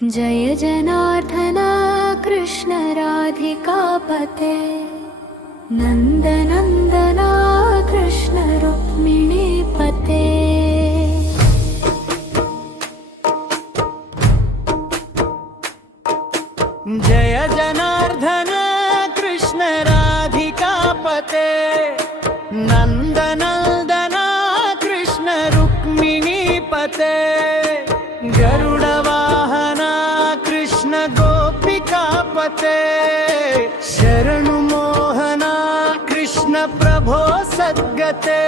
जय जनार्दना कृष्ण राधिकापते नन्दनन्दना कृष्ण रुक्मिणीपते। जय जनार्दना कृष्ण राधिकापते नन्दनन्दना कृष्ण रुक्मिणीपते। गरुडवाहना कृष्ण गोपिकापते शरणु मोहना कृष्ण प्रभो सद्गते।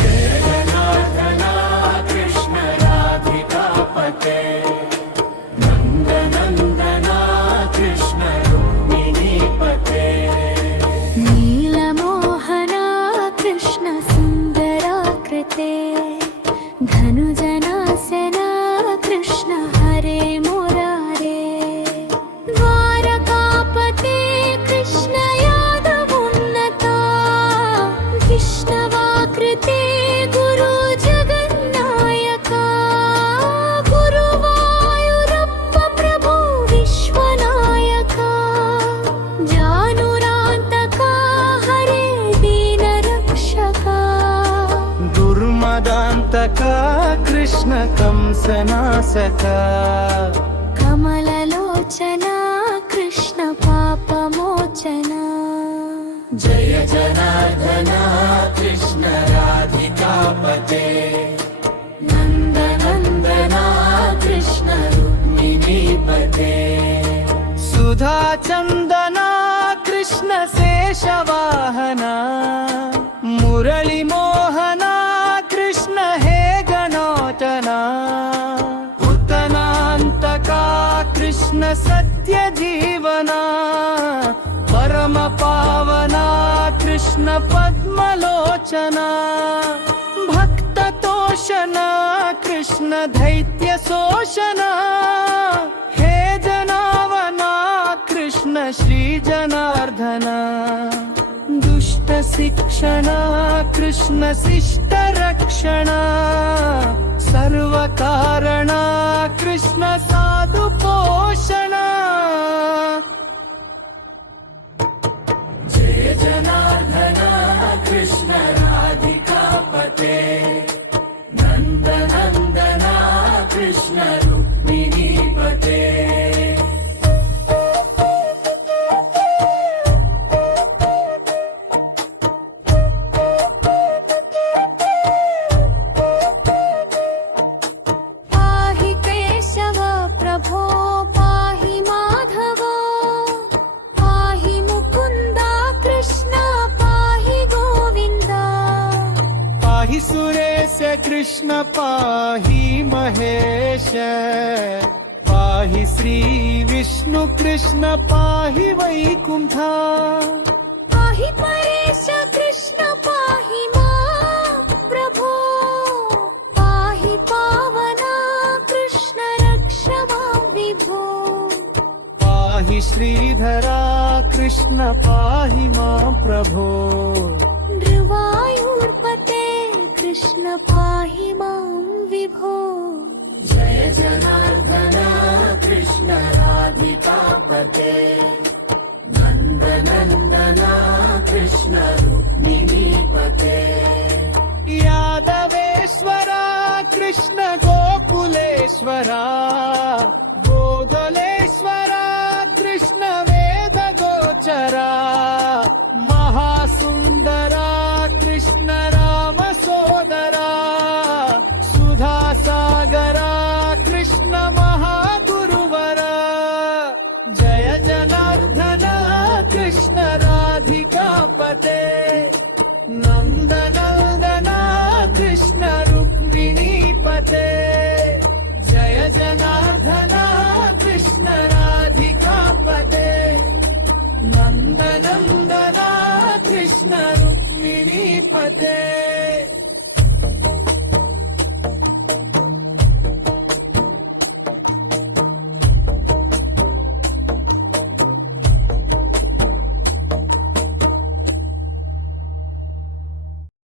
जय जनार्दना कृष्ण राधिकापते नन्दनन्दना कृष्ण रुक्मिणीपते। नीलमोहना कृष्ण सुन्दराकृते धनुजनासना कृष्ण हरे मुरारे। द्वारकापते कृष्ण यादवोन्नता विष्णवाकृते गुरु जगन्नायका। गुरुवायुरप्प प्रभो विश्वनायका जानुरान्तका हरे दीनरक्षका। दुर्मदान्तका कृष्ण कंसनाशका। कमललोचना कृष्ण पापमोचना। जय जनार्दना कृष्ण राधिकापते नन्दनन्दना कृष्ण रुक्मिणीपते। सुधा चन्दना कृष्ण शेषवाहना मुरली मोहना कृष्ण हे गणोचना। पुतनान्तका कृष्ण सत्य जीवना परम पावना कृष्ण पद्मलोचना। भक्ततोषना कृष्ण दैत्य शोषना हे जनावना कृष्ण श्री जनार्दना। दुष्ट शिक्षणा कृष्ण शिष्ट रक्षणा सर्वकारणा कृष्ण साधु पोषणा। जय जनार्दना कृष्ण राधिकापते नन्दनन्दना कृष्ण रुक्मिणीपते। पाहि केशव प्रभो पाहि माधव पाहि मुकुन्दा कृष्ण पाहि गोविन्दा। पाहि सुरेश कृष्ण पाहि महेश पाहि श्री विष्णु कृष्ण पाहि वैकुंठा। पाहि परेश कृष्ण पाहि मां प्रभो पाहि पावना कृष्ण रक्ष मां विभो। पाहि श्रीधरा कृष्ण पाहि मां प्रभो। नृवायूर्पते कृष्ण पाहि मां विभो। जय जनार्दना कृष्ण राधिकापते नन्दनन्दना कृष्ण रुक्मिणीपते। यादवेश्वरा कृष्ण गोकुलेश्वरा गोदलेश्वरा कृष्ण वेद गोचरा। महासुन्दरा कृष्ण राम सोदरा सुधा सागरा कृष्ण महागुरुवरा। जय जनार्दना कृष्ण राधिकापते नन्दनन्दना कृष्ण रुक्मिणीपते। जय जनार्दना कृष्ण राधिकापते नन्दनन्दना कृष्ण रुक्मिणीपते।